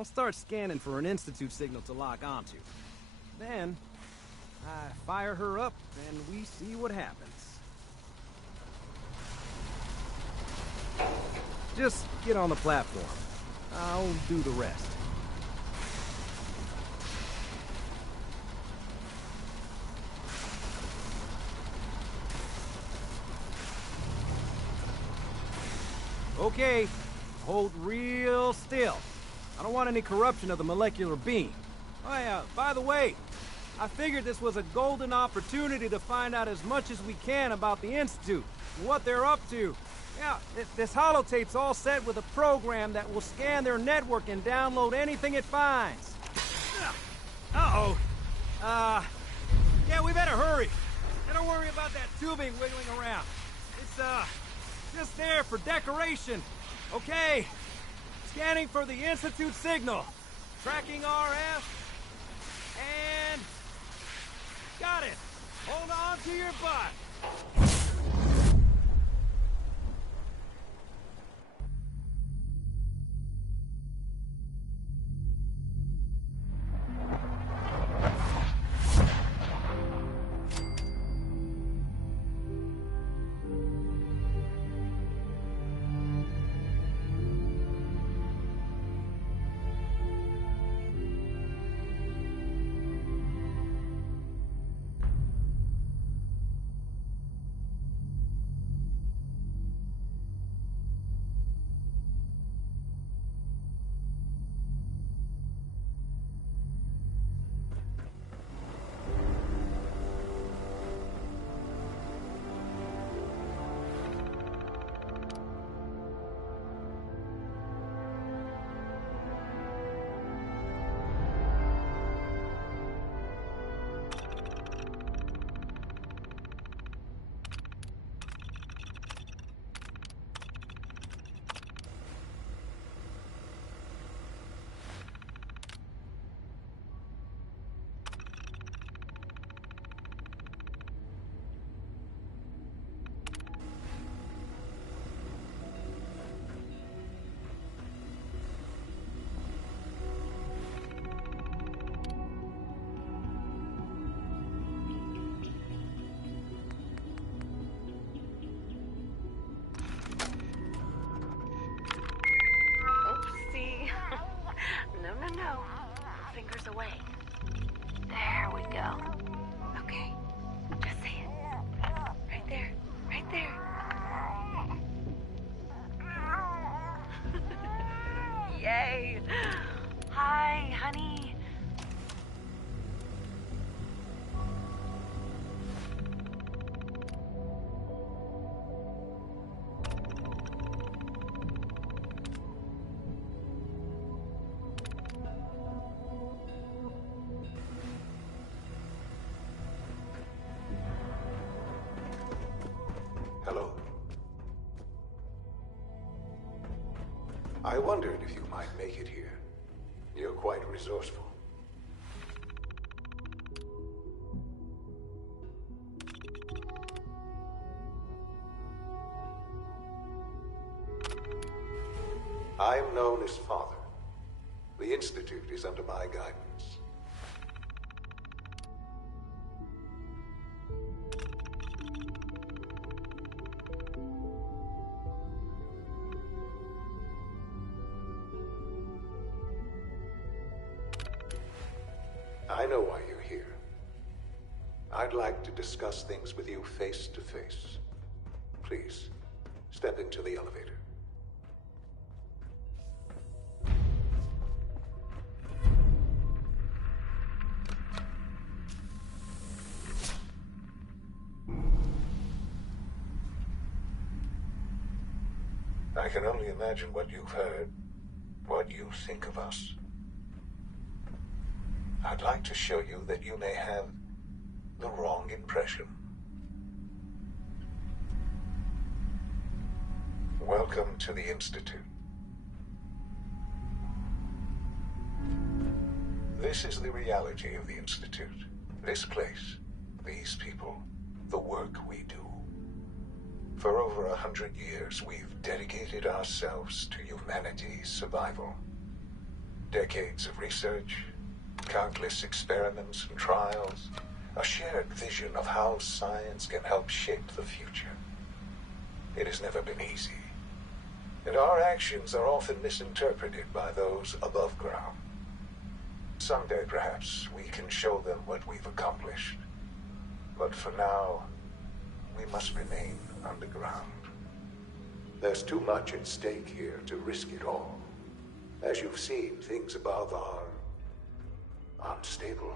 I'll start scanning for an Institute signal to lock onto. Then, I fire her up, and we see what happens. Just get on the platform. I'll do the rest. Okay, hold real still. I don't want any corruption of the molecular beam. Oh yeah, by the way, I figured this was a golden opportunity to find out as much as we can about the Institute, and what they're up to. Yeah, this holotape's all set with a program that will scan their network and download anything it finds. Uh-oh. Yeah, we better hurry. And don't worry about that tubing wiggling around. It's, just there for decoration. Okay. Scanning for the Institute signal. Tracking RF. And... got it. Hold on to your butt. No. Fingers away. There we go. Okay. Just say it. Right there. Right there. Yay. Hi, honey. Hello. I wondered if you might make it here. You're quite resourceful. I am known as Father. The Institute is under my guidance. I know why you're here. I'd like to discuss things with you face to face. Please, step into the elevator. I can only imagine what you've heard, what you think of us. I'd like to show you that you may have the wrong impression. Welcome to the Institute. This is the reality of the Institute. This place, these people, the work we do. For over 100 years, we've dedicated ourselves to humanity's survival. Decades of research, countless experiments and trials, a shared vision of how science can help shape the future. It has never been easy, and our actions are often misinterpreted by those above ground. Someday, perhaps, we can show them what we've accomplished. But for now, we must remain underground. There's too much at stake here to risk it all. As you've seen, things above are unstable.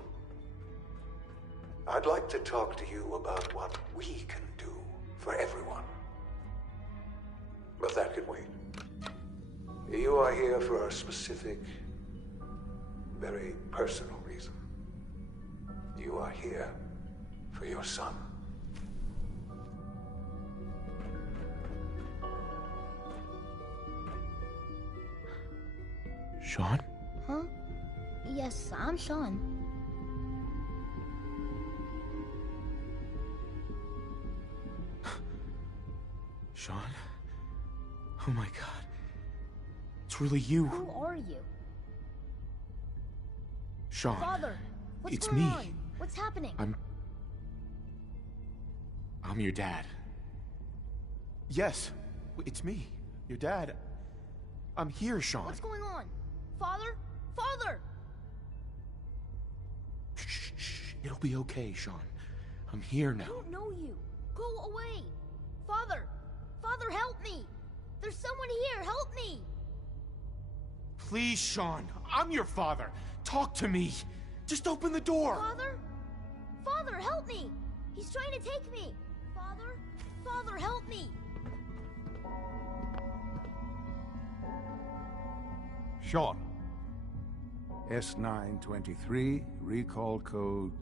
I'd like to talk to you about what we can do for everyone. But that can wait. You are here for a specific, very personal reason. You are here for your son. Sean? Huh? Yes, I'm Sean. Sean? Oh my god. It's really you. Who are you? Sean. Father, what's It's going me. on? What's happening? I'm your dad. Yes, it's me. Your dad. I'm here, Sean. What's going on? Father? Father! Shh. It'll be okay, Sean. I'm here I now. don't know you. Go away. Father! Father, help me! There's someone here. Help me! Please, Sean. I'm your father. Talk to me. Just open the door. Father? Father, help me! He's trying to take me! Father? Father, help me! Sean. S923, recall code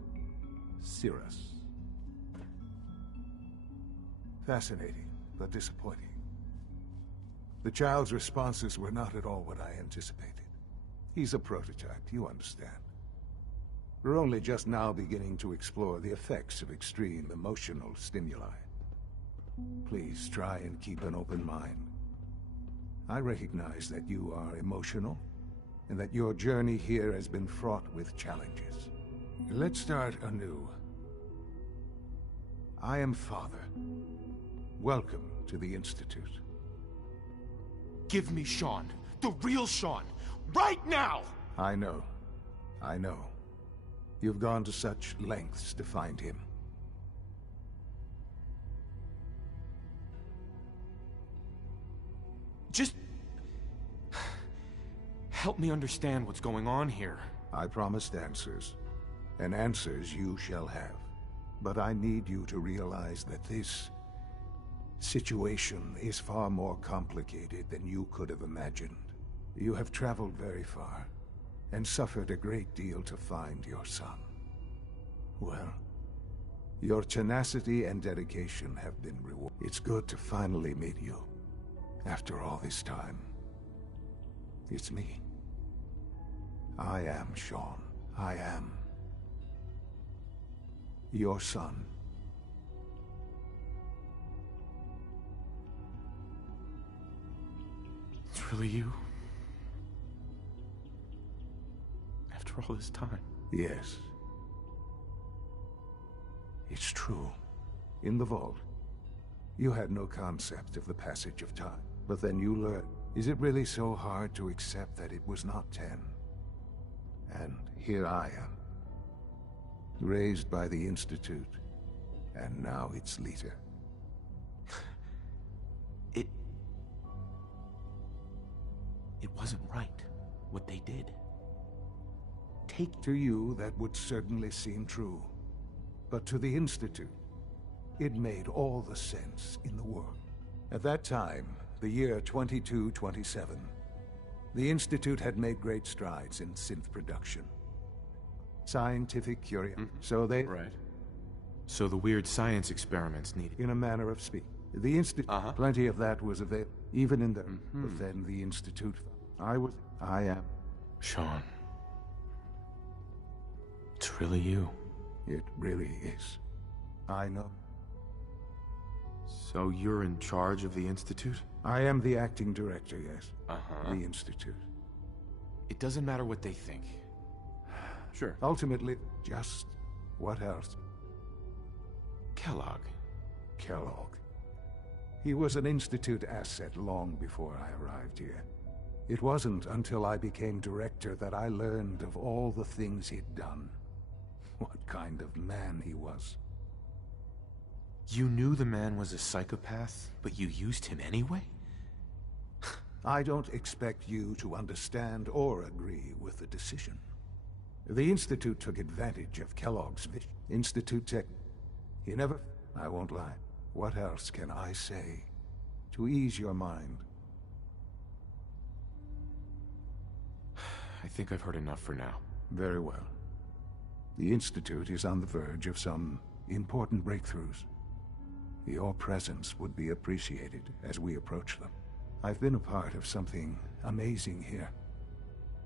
Cirrus. Fascinating, but disappointing. The child's responses were not at all what I anticipated. He's a prototype, you understand. We're only just now beginning to explore the effects of extreme emotional stimuli. Please try and keep an open mind. I recognize that you are emotional, and that your journey here has been fraught with challenges. Let's start anew. I am Father. Welcome to the Institute. Give me Sean. The real Sean. Right now! I know. You've gone to such lengths to find him. Just... help me understand what's going on here. I promised answers, and answers you shall have. But I need you to realize that this situation is far more complicated than you could have imagined. You have traveled very far, and suffered a great deal to find your son. Well, your tenacity and dedication have been rewarded. It's good to finally meet you, after all this time. It's me. I am Sean. I am your son. It's really you? After all this time? Yes. It's true. In the vault, you had no concept of the passage of time. But then you learned. Is it really so hard to accept that it was not 10? And here I am. Raised by the Institute, and now its leader. It wasn't right, what they did. To you, that would certainly seem true. But to the Institute, it made all the sense in the world. At that time, the year 2227, the Institute had made great strides in synth production. Scientific curiosity. So they... Right. So the weird science experiments needed... In a manner of speaking. The Institute... Plenty of that was available, even in the... But then the Institute... I am... Sean. It's really you. It really is. I know. So you're in charge of the Institute? I am the acting director, yes. Uh-huh. The Institute. It doesn't matter what they think. Sure. Ultimately, just what else? Kellogg. Kellogg. He was an Institute asset long before I arrived here. It wasn't until I became director that I learned of all the things he'd done. What kind of man he was. You knew the man was a psychopath, but you used him anyway? I don't expect you to understand or agree with the decision. The Institute took advantage of Kellogg's vision. Institute Tech... He never... I won't lie. What else can I say to ease your mind? I think I've heard enough for now. Very well. The Institute is on the verge of some important breakthroughs. Your presence would be appreciated as we approach them. I've been a part of something amazing here.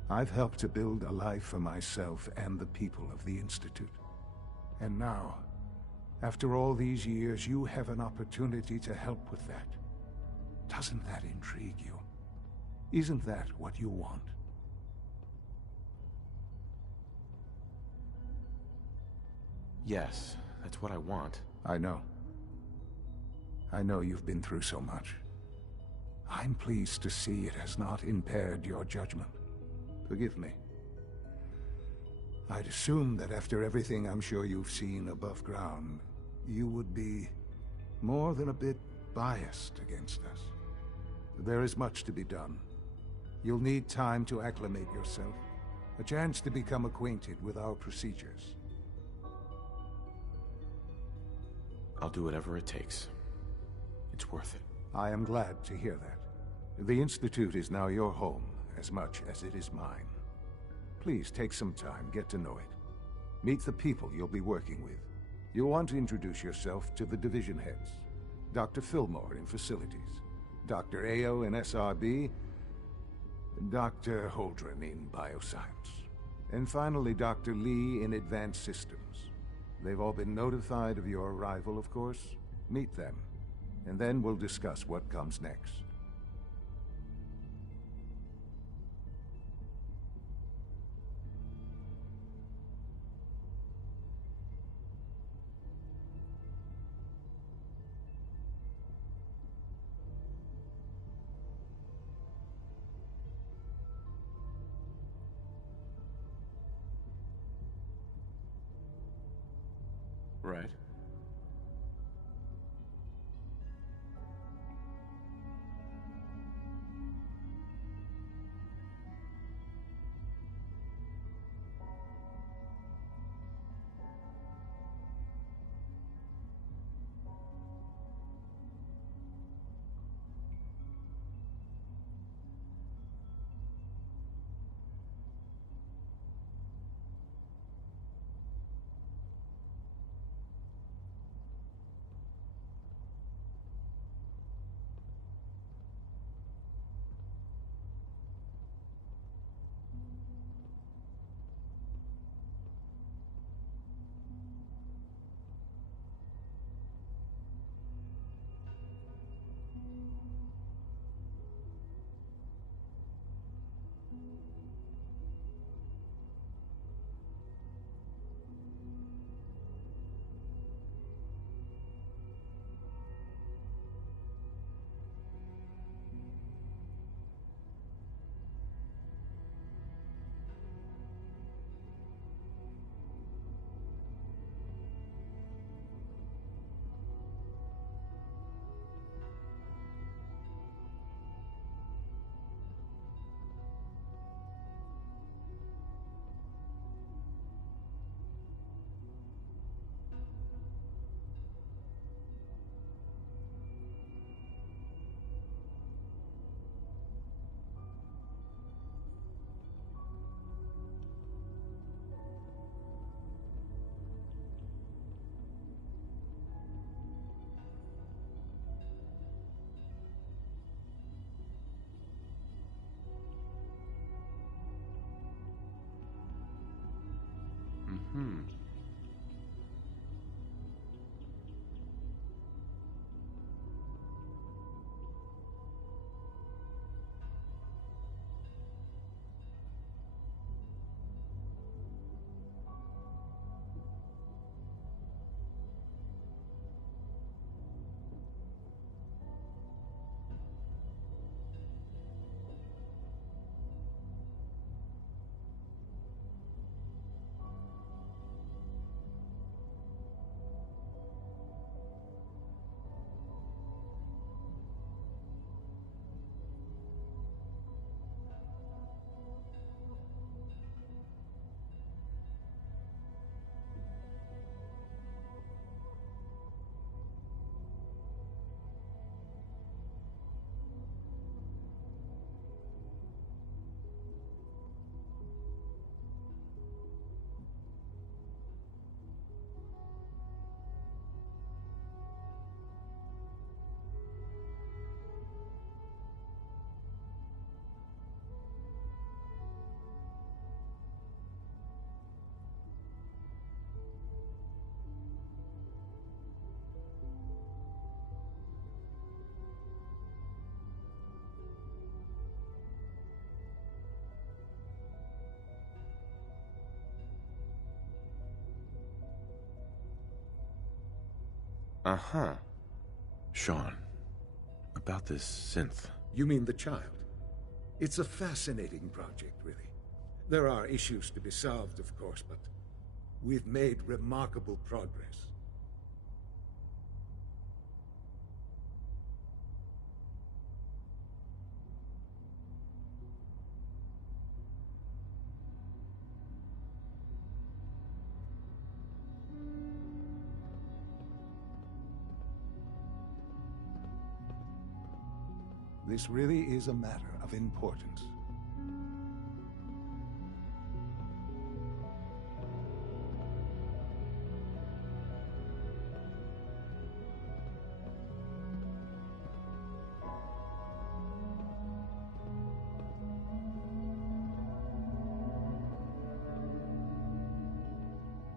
I've helped to build a life for myself and the people of the Institute. And now, after all these years, you have an opportunity to help with that. Doesn't that intrigue you? Isn't that what you want? Yes, that's what I want. I know. I know you've been through so much. I'm pleased to see it has not impaired your judgment. Forgive me. I'd assumed that after everything I'm sure you've seen above ground, you would be more than a bit biased against us. There is much to be done. You'll need time to acclimate yourself, a chance to become acquainted with our procedures. I'll do whatever it takes. It's worth it. I am glad to hear that. The Institute is now your home as much as it is mine. Please take some time, get to know it. Meet the people you'll be working with. You'll want to introduce yourself to the division heads. Dr. Fillmore in Facilities, Dr. Ao in SRB, Dr. Holdren in Bioscience, and finally Dr. Lee in Advanced Systems. They've all been notified of your arrival, of course. Meet them, and then we'll discuss what comes next. Right. Mm-hmm. Uh-huh. Sean, about this synth. You mean the child? It's a fascinating project, really. There are issues to be solved, of course, but we've made remarkable progress. This really is a matter of importance.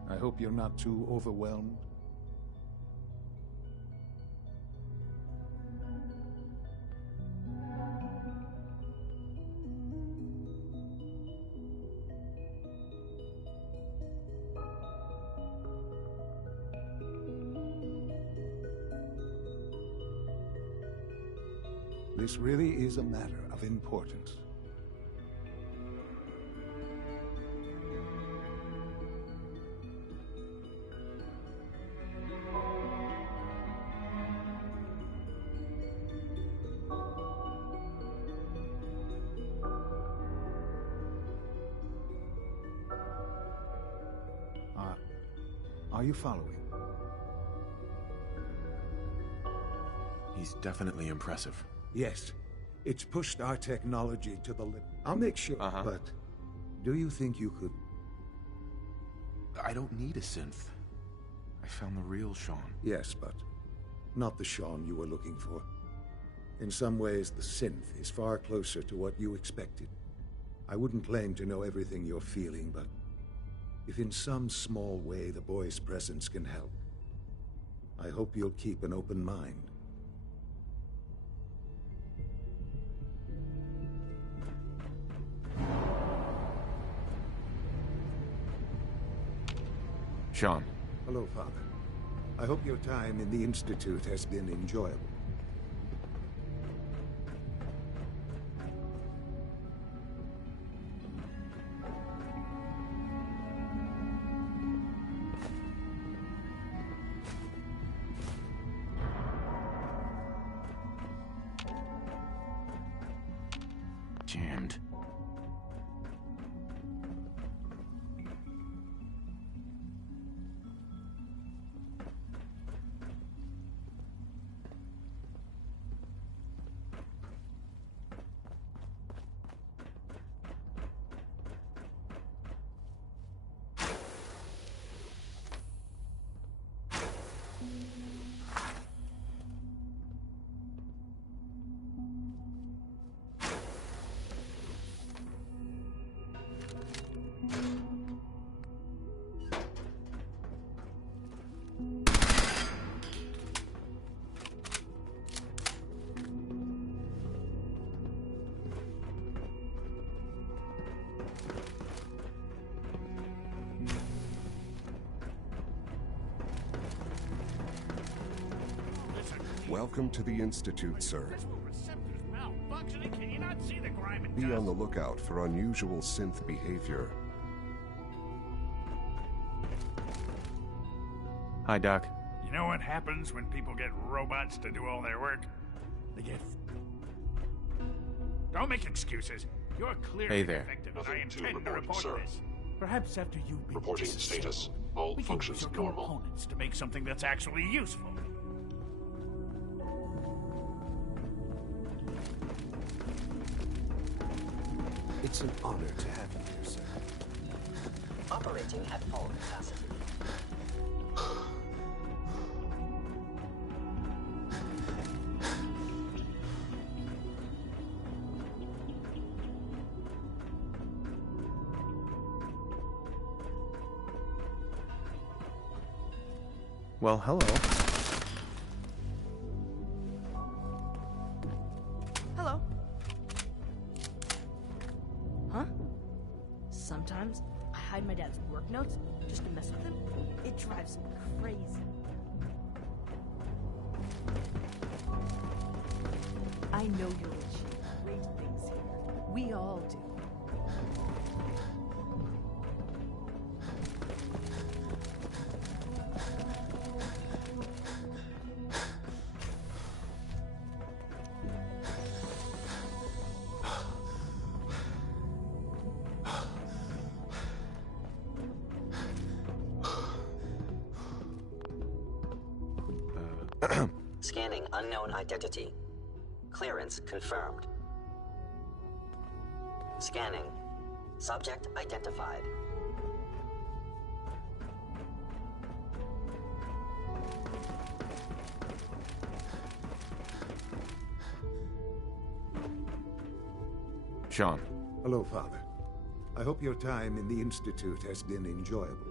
I hope you're not too overwhelmed. This really is a matter of importance. Are you following? He's definitely impressive. Yes. It's pushed our technology to the limit. I'll make sure, but do you think you could... I don't need a synth. I found the real Sean. Yes, but not the Sean you were looking for. In some ways, the synth is far closer to what you expected. I wouldn't claim to know everything you're feeling, but if in some small way the boy's presence can help, I hope you'll keep an open mind. Sean. Hello, Father. I hope your time in the Institute has been enjoyable. Jammed. Welcome to the Institute, sir. Be on the lookout for unusual synth behavior. Hi, Doc. You know what happens when people get robots to do all their work? They get... Don't make excuses. You're clearly Hey there. defective, and I intend to report this. Perhaps after you've been Reporting status. All we functions can use your normal. components to make something that's actually useful. It's an honor to have you here, sir. Operating at full capacity. Well, hello. Hello. Huh? Sometimes I hide my dad's work notes just to mess with him. It drives him crazy. I know you'll achieve great things here. We all do. Scanning unknown identity. Clearance confirmed. Scanning. Subject identified. Sean. Hello, Father. I hope your time in the Institute has been enjoyable.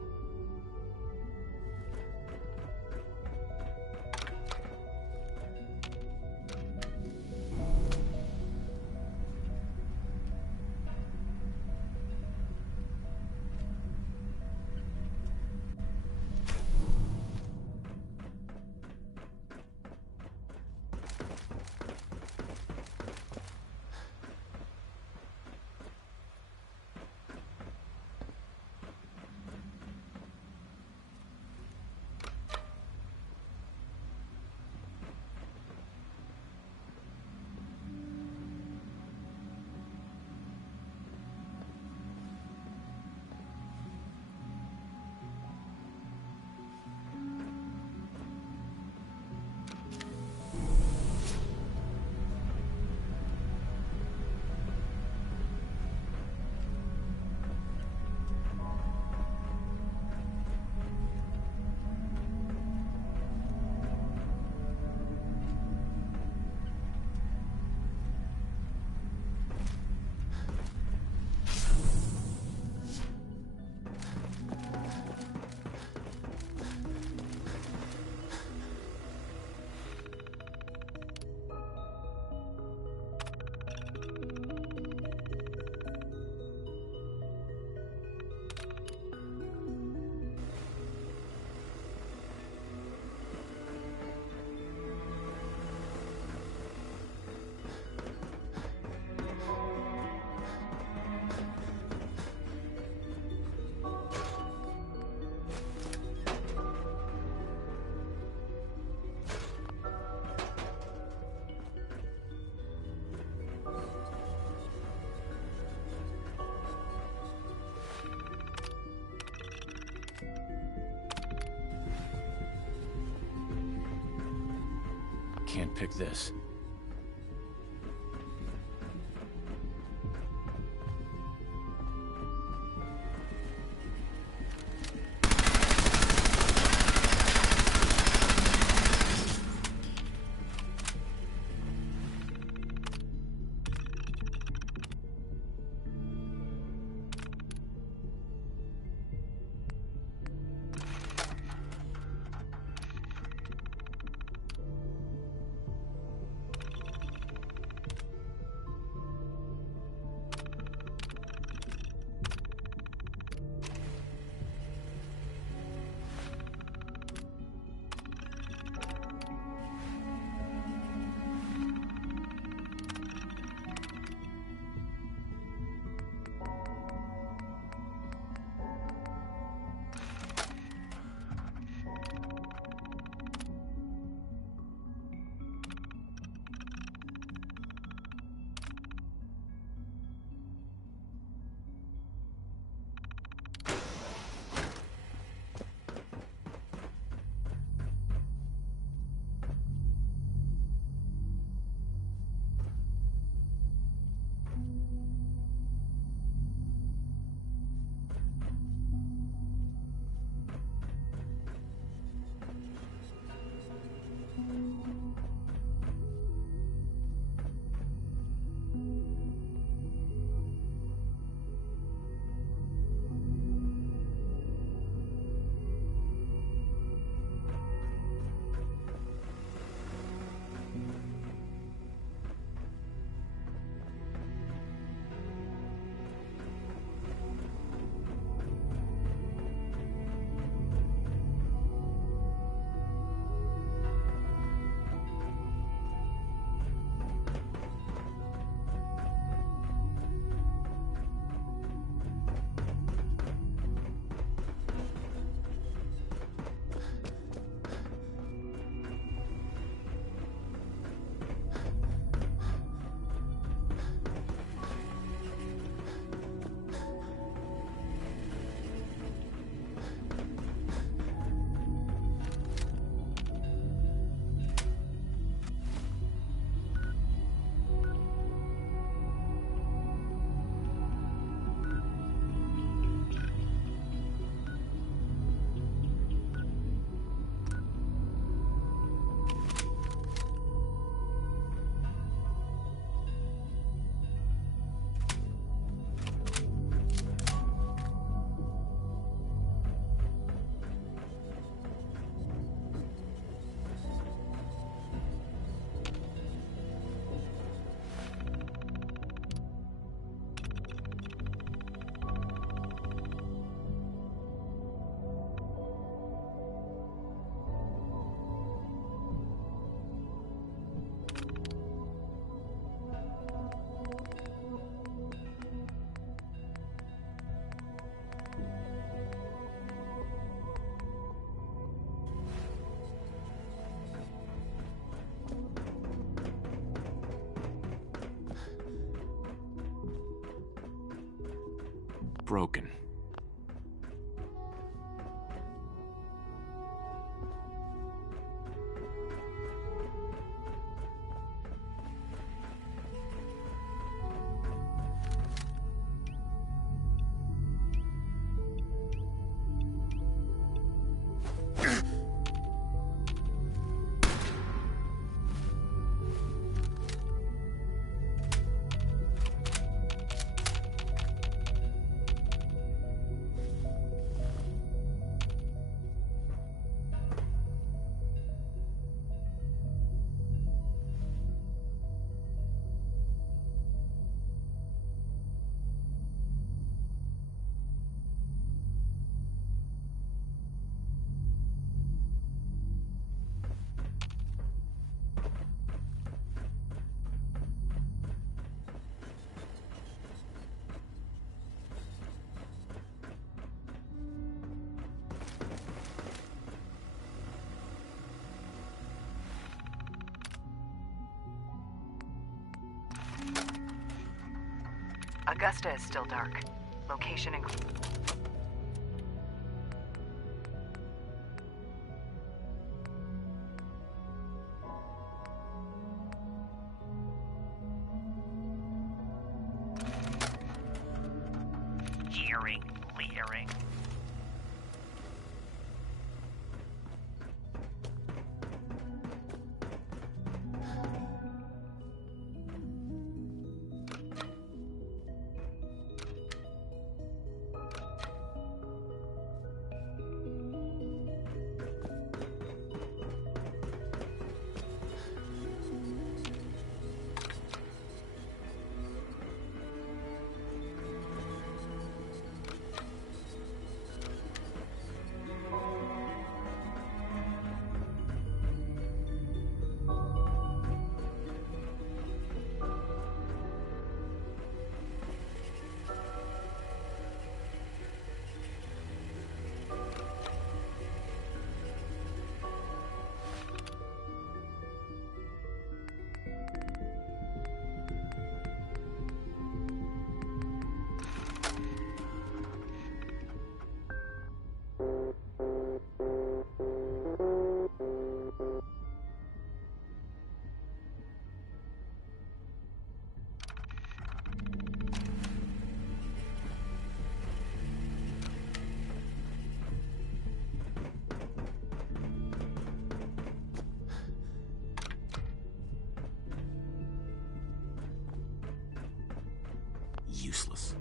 Can't pick this. broken. Augusta is still dark. Location includes... Jeering, leering. Useless.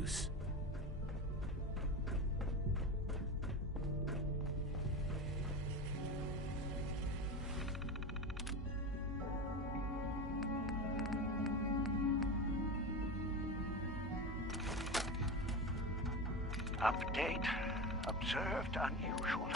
use. Update. Observed unusual.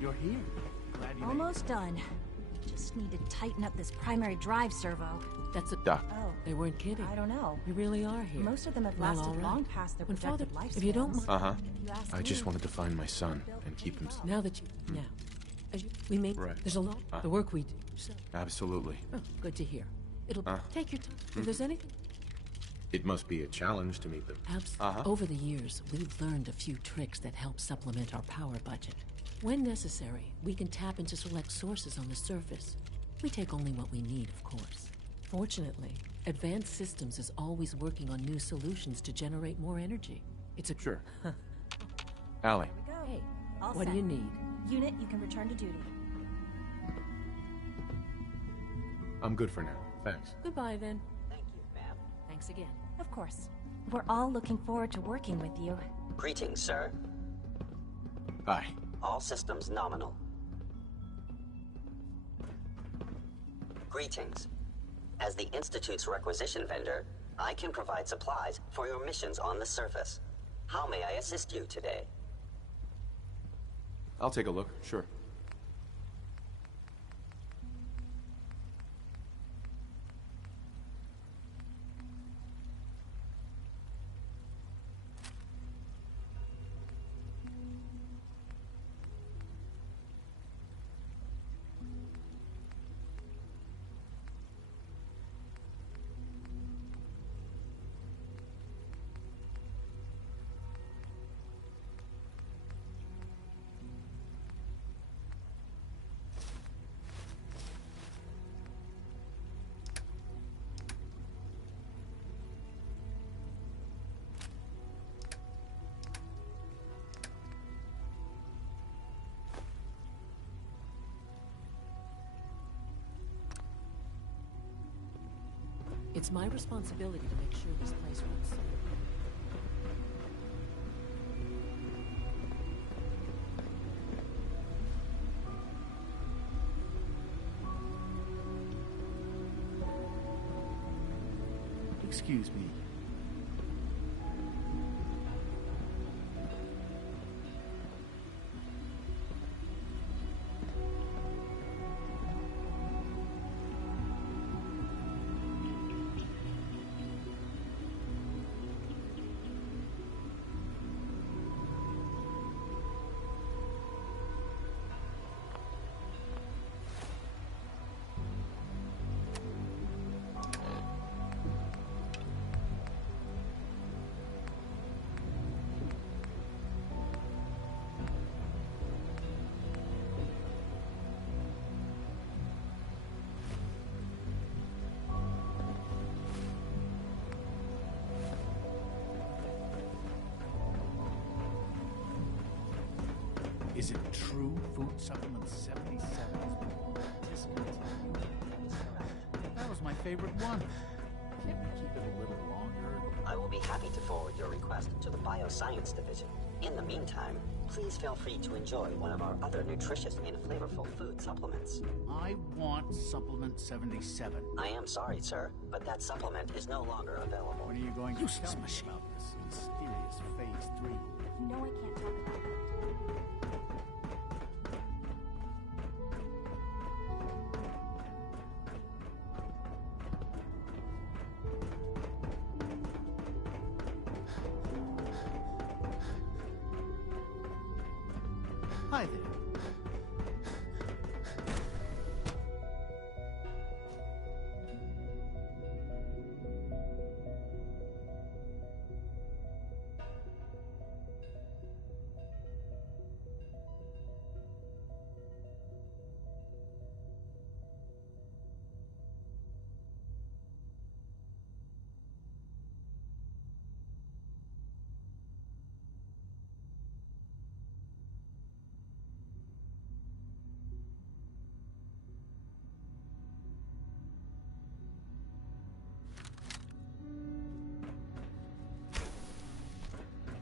You're here. Glad you Almost done. Just need to tighten up this primary drive servo. That's a... Doc. Oh. They weren't kidding. I don't know. You really are here. Most of them have Well, lasted all right. long past their When projected Father, lifespans. if you don't mind... Uh-huh. If you ask I just me, wanted to find my son and keep him... Now that you... Now. We make... Right. There's a lot... The work we do. So... Absolutely. Oh, good to hear. It'll... Take your time. If there's anything... It must be a challenge to meet them. Over the years, we've learned a few tricks that help supplement our power budget. When necessary, we can tap into select sources on the surface. We take only what we need, of course. Fortunately, Advanced Systems is always working on new solutions to generate more energy. It's a... Sure. Allie. Here we go. Hey, All what set. do you need? Unit, you can return to duty. I'm good for now. Thanks. Goodbye, then. Thank you, ma'am. Thanks again. Of course. We're all looking forward to working with you. Greetings, sir. Hi. All systems nominal. Greetings. As the Institute's requisition vendor, I can provide supplies for your missions on the surface. How may I assist you today? I'll take a look, sure. It's my responsibility to make sure this place runs smoothly. Excuse me. Is it true food supplement 77 has been discontinued? That was my favorite one. Can't we keep it a little longer? I will be happy to forward your request to the Bioscience Division. In the meantime, please feel free to enjoy one of our other nutritious and flavorful food supplements. I want supplement 77. I am sorry, sir, but that supplement is no longer available. When are you going to tell me about this mysterious Phase 3? You know I can't talk about that. Hi there.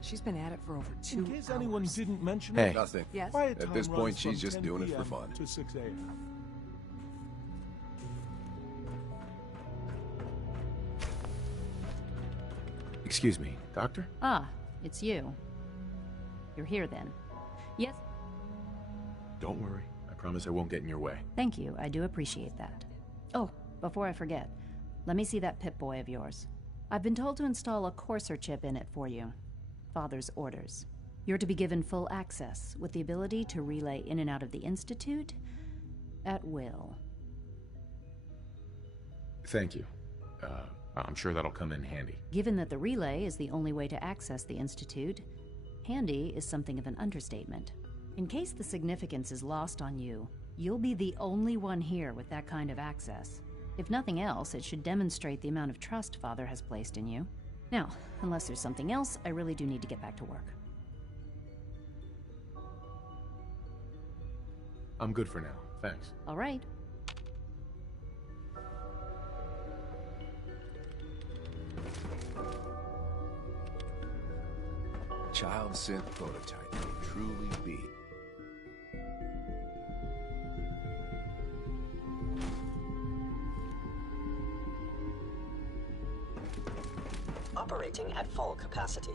She's been at it for over 2 In case hours. anyone didn't mention Hey. it, Nothing. Yes? quiet At time this point, runs she's from just 10 doing it for PM fun. to 6 a.m. Excuse me, Doctor? Ah, it's you. You're here then. Yes? Don't worry. I promise I won't get in your way. Thank you, I do appreciate that. Oh, before I forget, let me see that Pip-Boy of yours. I've been told to install a Courser chip in it for you. Father's orders. You're to be given full access, with the ability to relay in and out of the Institute at will. Thank you. I'm sure that'll come in handy. Given that the relay is the only way to access the Institute, handy is something of an understatement. In case the significance is lost on you, you'll be the only one here with that kind of access. If nothing else, it should demonstrate the amount of trust Father has placed in you. Now, unless there's something else, I really do need to get back to work. I'm good for now. Thanks. All right. Child synth prototype may truly be. Operating at full capacity.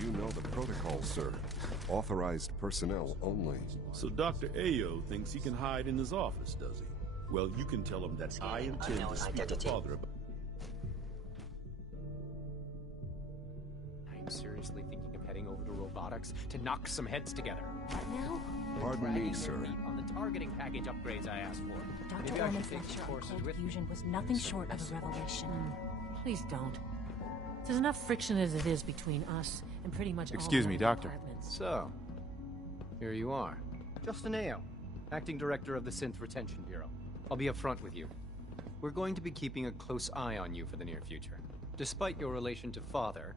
You know the protocol, sir. Authorized personnel only. So Dr. Ayo thinks he can hide in his office, does he? Well, you can tell him that I intend to speak to Father about... I'm seriously thinking of heading over to robotics to knock some heads together. What now? Pardon me, sir. On the targeting package upgrades I asked for. Dr. Maybe I should Orman's take some lecture on courses cold with me. fusion was nothing short of a revelation. Please don't. There's enough friction as it is between us and pretty much Excuse all me, of Doctor. departments. So, here you are. Justin Ayo, Acting Director of the Synth Retention Bureau. I'll be upfront with you. We're going to be keeping a close eye on you for the near future. Despite your relation to Father,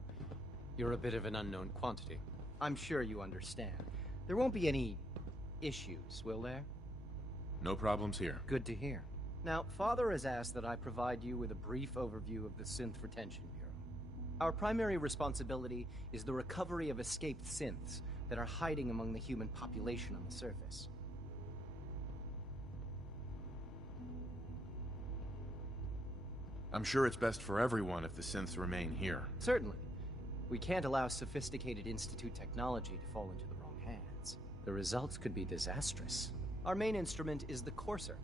you're a bit of an unknown quantity. I'm sure you understand. There won't be any issues, will there? No problems here. Good to hear. Now, Father has asked that I provide you with a brief overview of the Synth Retention Bureau. Our primary responsibility is the recovery of escaped synths that are hiding among the human population on the surface. I'm sure it's best for everyone if the synths remain here. Certainly. We can't allow sophisticated Institute technology to fall into the wrong hands. The results could be disastrous. Our main instrument is the Courser.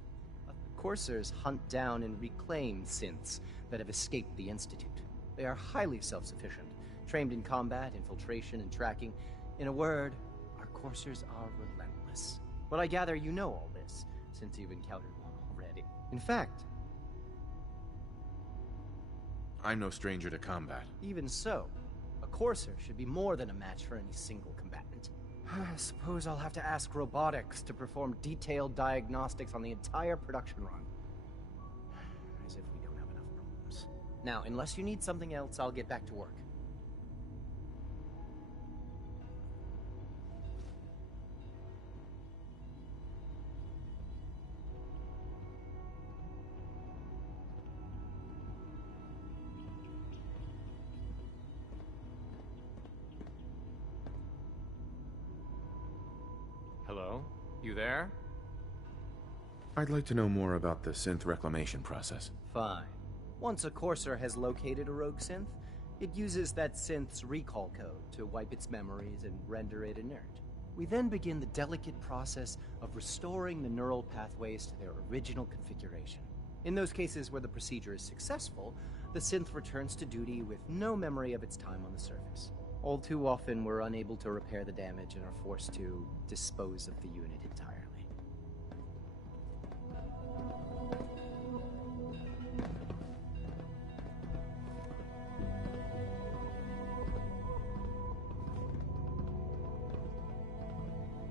The Coursers hunt down and reclaim synths that have escaped the Institute. They are highly self-sufficient, trained in combat, infiltration, and tracking. In a word, our Coursers are relentless. But I gather you know all this, since you've encountered one already. In fact, I'm no stranger to combat. even so, a Courser should be more than a match for any single combatant. I suppose I'll have to ask robotics to perform detailed diagnostics on the entire production run. As if we don't have enough problems. Now, unless you need something else, I'll get back to work. Hello? You there? I'd like to know more about the synth reclamation process. Fine. Once a Courser has located a rogue synth, it uses that synth's recall code to wipe its memories and render it inert. We then begin the delicate process of restoring the neural pathways to their original configuration. In those cases where the procedure is successful, the synth returns to duty with no memory of its time on the surface. All too often, we're unable to repair the damage and are forced to dispose of the unit entirely.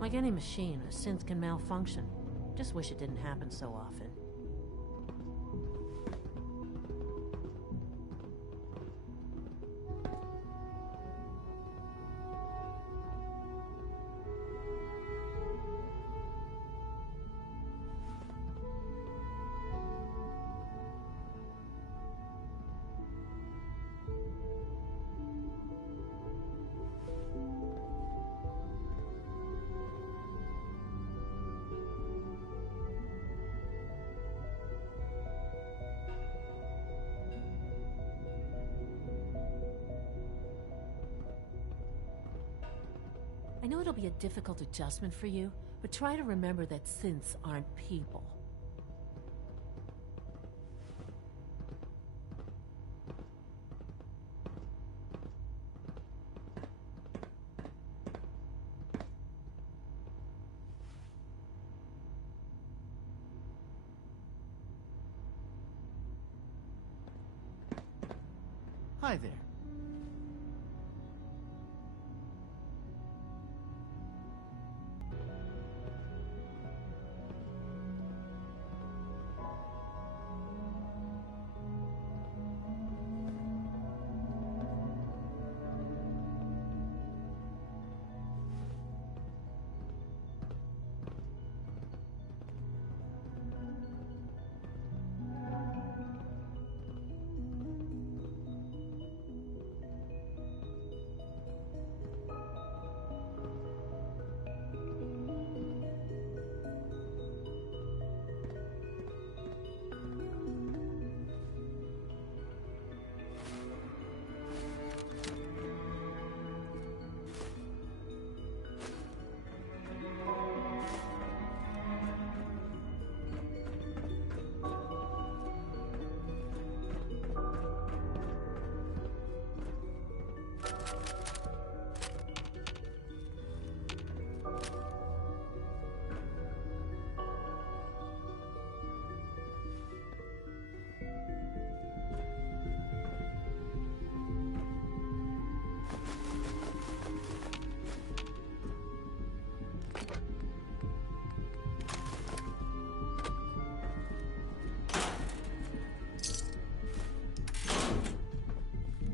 Like any machine, a synth can malfunction. Just wish it didn't happen so often. I know it'll be a difficult adjustment for you, but try to remember that synths aren't people. Hi there.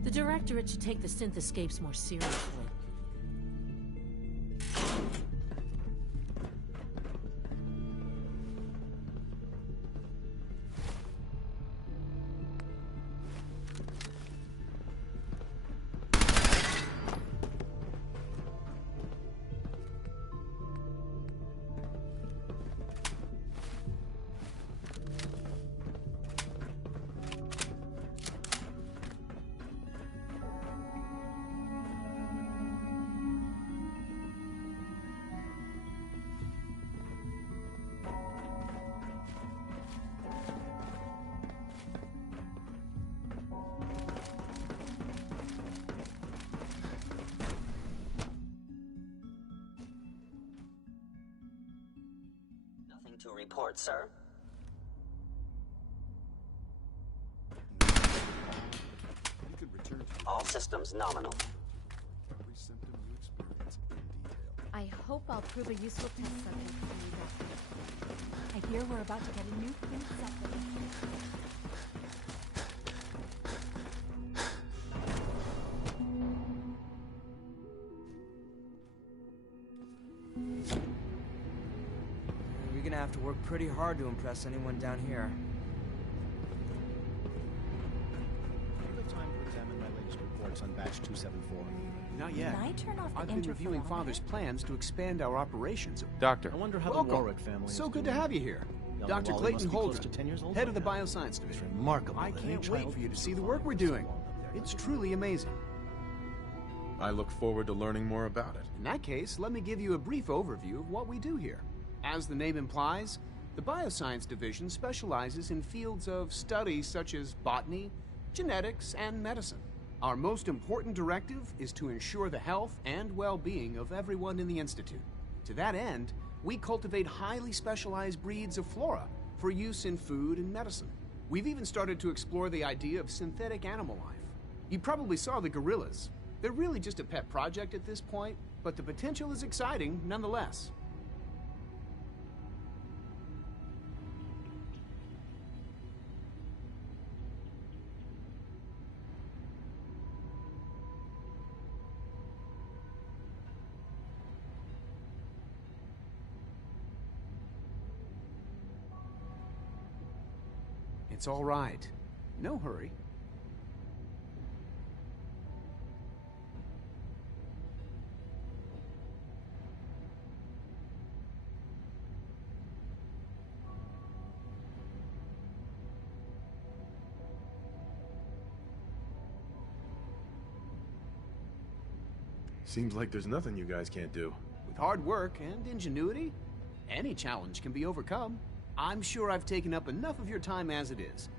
The Directorate should take the synth escapes more seriously. Nothing to report, sir. You could return to All systems nominal. every symptom you experience in detail. I hope I'll prove a useful test subject for you, Doctor. I hear we're about to get a new food supplement. We're gonna have to work pretty hard to impress anyone down here. Do you have time to examine my latest reports on batch 274? Not yet. Can I turn off the I've been reviewing interferometer? Father's plans to expand our operations. Doctor. I wonder how Welcome. the Warwick family So is good doing. to have you here. Young Dr. Wally Clayton must be close Holder, to 10 years old head by of the now. Bioscience Division. It's Remarkable I that can't any wait child for you to can see the survive work we're so doing. long up there. It's truly amazing. I look forward to learning more about it. In that case, let me give you a brief overview of what we do here. As the name implies, the Bioscience Division specializes in fields of study such as botany, genetics, and medicine. Our most important directive is to ensure the health and well-being of everyone in the Institute. To that end, we cultivate highly specialized breeds of flora for use in food and medicine. We've even started to explore the idea of synthetic animal life. You probably saw the gorillas. They're really just a pet project at this point, but the potential is exciting nonetheless. It's all right. No hurry. Seems like there's nothing you guys can't do. With hard work and ingenuity, any challenge can be overcome. I'm sure I've taken up enough of your time as it is.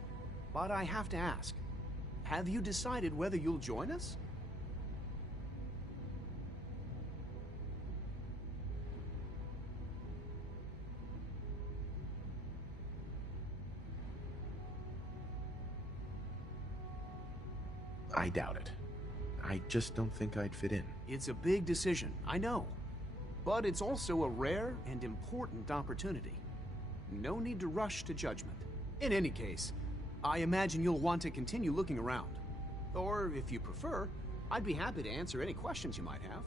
But I have to ask, have you decided whether you'll join us? I doubt it. I just don't think I'd fit in. It's a big decision, I know. But it's also a rare and important opportunity. No need to rush to judgment. In any case, I imagine you'll want to continue looking around. Or, if you prefer, I'd be happy to answer any questions you might have.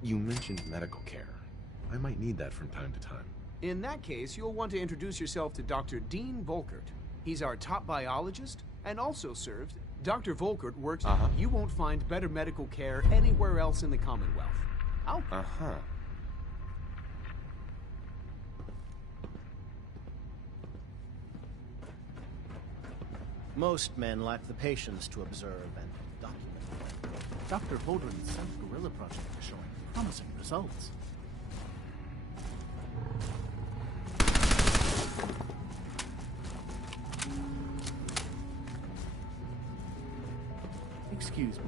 You mentioned medical care. I might need that from time to time. In that case, you'll want to introduce yourself to Dr. Dean Volkert. He's our top biologist, and also serves. Dr. Volkert works. You won't find better medical care anywhere else in the Commonwealth. I'll... Most men lack the patience to observe and document. Dr. Holdren's Self-Gorilla project is showing promising results. Excuse me.